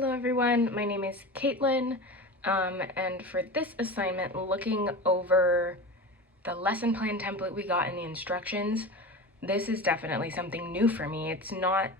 Hello everyone, my name is Caitlin, and for this assignment, looking over the lesson plan template we got in the instructions, this is definitely something new for me. It's not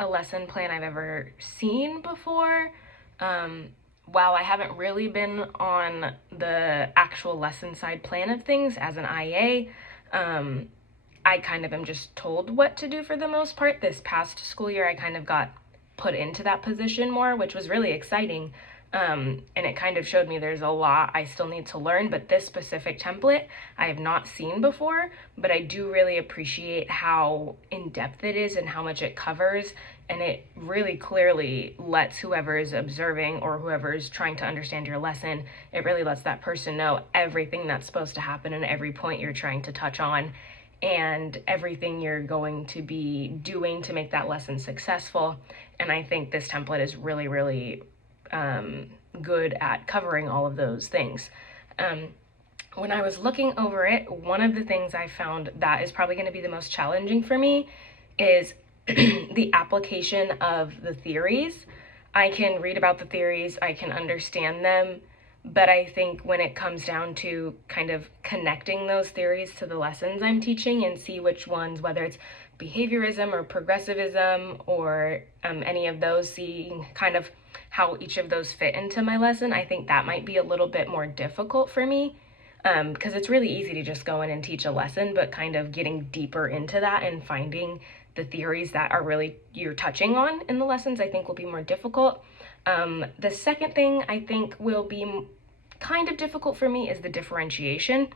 a lesson plan I've ever seen before. While I haven't really been on the actual lesson side plan of things as an IA, I kind of am just told what to do for the most part. This past school year, I kind of got put into that position more, which was really exciting. And it kind of showed me there's a lot I still need to learn, but this specific template I have not seen before, but I do really appreciate how in-depth it is and how much it covers, and it really clearly lets whoever is observing or whoever is trying to understand your lesson, it really lets that person know everything that's supposed to happen and every point you're trying to touch on and everything you're going to be doing to make that lesson successful. And I think this template is really, really good at covering all of those things. When I was looking over it, one of the things I found that is probably going to be the most challenging for me is the application of the theories. I can read about the theories, I can understand them, but I think when it comes down to kind of connecting those theories to the lessons I'm teaching and see which ones, whether it's behaviorism or progressivism or any of those, seeing kind of how each of those fit into my lesson, I think that might be a little bit more difficult for me, because it's really easy to just go in and teach a lesson, but kind of getting deeper into that and finding the theories that are really you're touching on in the lessons, I think will be more difficult. The second thing I think will be kind of difficult for me is the differentiation.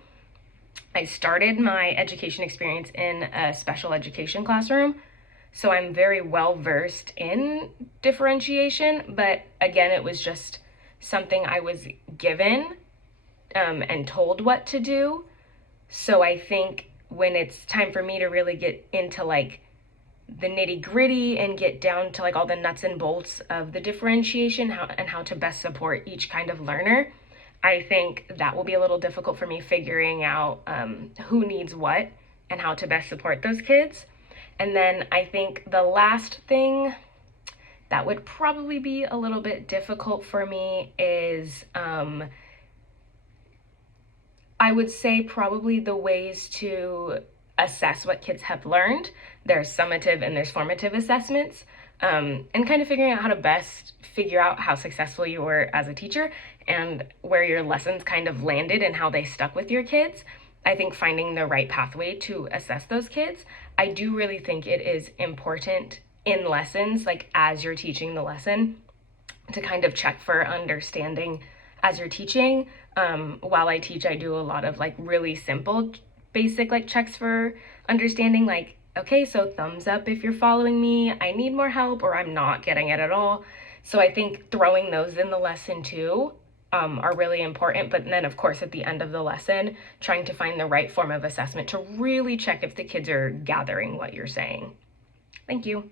I started my education experience in a special education classroom, so I'm very well versed in differentiation, but again, it was just something I was given and told what to do. So I think when it's time for me to really get into like the nitty gritty and get down to like all the nuts and bolts of the differentiation and how to best support each kind of learner, I think that will be a little difficult for me figuring out who needs what and how to best support those kids. And then I think the last thing that would probably be a little bit difficult for me is I would say probably the ways to assess what kids have learned. There's summative and there's formative assessments, and kind of figuring out how to best figure out how successful you were as a teacher and where your lessons kind of landed and how they stuck with your kids. I think finding the right pathway to assess those kids, I do really think it is important in lessons, like as you're teaching the lesson, to kind of check for understanding as you're teaching. While I teach, I do a lot of like really simple basic like checks for understanding, like, okay, so thumbs up if you're following me, I need more help, or I'm not getting it at all. So I think throwing those in the lesson too are really important. But then of course at the end of the lesson, trying to find the right form of assessment to really check if the kids are gathering what you're saying. Thank you.